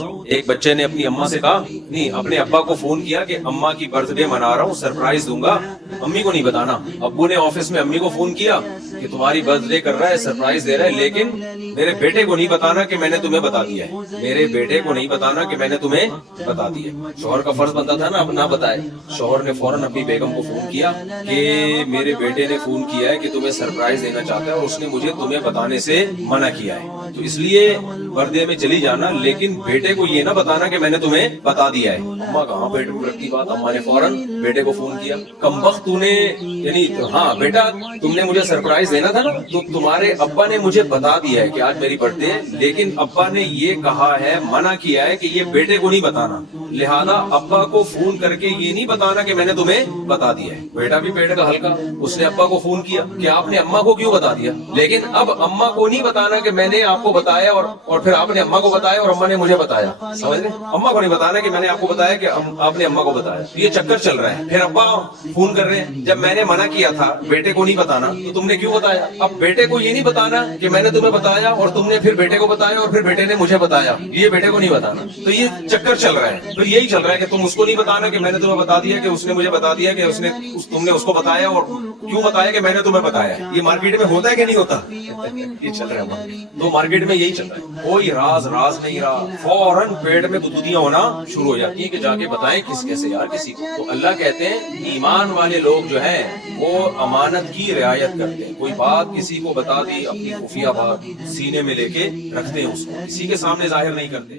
ایک بچے نے اپنی اماں سے کہا، نہیں اپنے ابا کو فون کیا کہ اماں کی برتھ ڈے منا رہا ہوں، سرپرائز دوں گا، امی کو نہیں بتانا۔ ابو نے آفس میں امی کو فون کیا کہ تمہاری برتھ ڈے کر رہا ہے، سرپرائز دے رہا ہے، لیکن میرے بیٹے کو نہیں بتانا کہ میں نے تمہیں بتا دیا ہے، میرے بیٹے کو نہیں بتانا کہ میں نے تمہیں بتا دیا ہے۔ شوہر کا فرض بنتا تھا نا اب نہ بتائے۔ شوہر نے فوراً اپنی بیگم کو فون کیا کہ میرے بیٹے نے فون کیا ہے کہ تمہیں سرپرائز دینا چاہتا ہے اور اس نے مجھے تمہیں بتانے سے منع کیا ہے، تو اس لیے برتھ ڈے میں چلی جانا، لیکن بیٹے کو یہ نہ بتانا کہ میں نے تمہیں بتا دیا ہے۔ اماں کہاں پیٹ میں رکھتی بات، اماں نے فوراً بیٹے کو فون کیا، کمبخت تو نے، یعنی ہاں بیٹا تم نے مجھے سرپرائز دینا تھا نا، تو تمہارے ابا نے مجھے بتا دیا ہے کہ آج میری برتھ ڈے ہے، لیکن ابا نے یہ کہا ہے، منع کیا ہے کہ یہ بیٹے کو نہیں بتانا، لہذا ابا کو فون کر کے یہ نہیں بتانا کہ میں نے تمہیں بتا دیا ہے۔ بیٹا بھی پیٹ کا ہلکا، اس نے ابا کو فون کیا کہ آپ نے اماں کو کیوں بتا دیا، لیکن اب اماں کو نہیں بتانا کہ میں نے آپ کو بتایا اور پھر آپ نے اماں کو بتایا اور اماں نے مجھے بتایا، سمجھ رہے؟ اماں کو نہیں بتانا کہ میں نے آپ کو بتایا کہ آپ نے اماں کو بتایا، یہ چکر چل رہا ہے۔ پھر ابا فون کر رہے ہیں، جب میں نے منع کیا تھا بیٹے کو نہیں بتانا تو تم نے کیوں بتایا؟ اب بیٹے کو یہ نہیں بتانا کہ میں نے تمہیں بتایا اور تم نے پھر بیٹے کو بتایا اور پھر بیٹے نے مجھے بتایا، یہ بیٹے کو نہیں بتانا، تو یہ چکر چل رہا ہے۔ پھر یہی چل رہا ہے کہ تم اس کو نہیں بتانا کہ میں نے تمہیں بتا دیا، کہ اس نے مجھے بتا دیا کہ تم نے اس کو بتایا اور کیوں بتایا کہ میں نے تمہیں بتایا۔ یہ مارکیٹ میں ہوتا ہے کہ نہیں ہوتا؟ یہ چل رہا ہے، تو مارکیٹ میں یہی چل رہا ہے، کوئی راز نہیں رہا، فوراً پیٹ میں گدگدیاں ہونا شروع ہو جاتی ہیں کہ جا کے بتائیں کس کیسے یار کسی کو۔ تو اللہ کہتے ہیں ایمان والے لوگ جو ہیں وہ امانت کی رعایت کرتے ہیں، کوئی بات کسی کو بتا دی، اپنی خفیہ بات سینے میں لے کے رکھتے ہیں، اس کو کسی کے سامنے ظاہر نہیں کرتے۔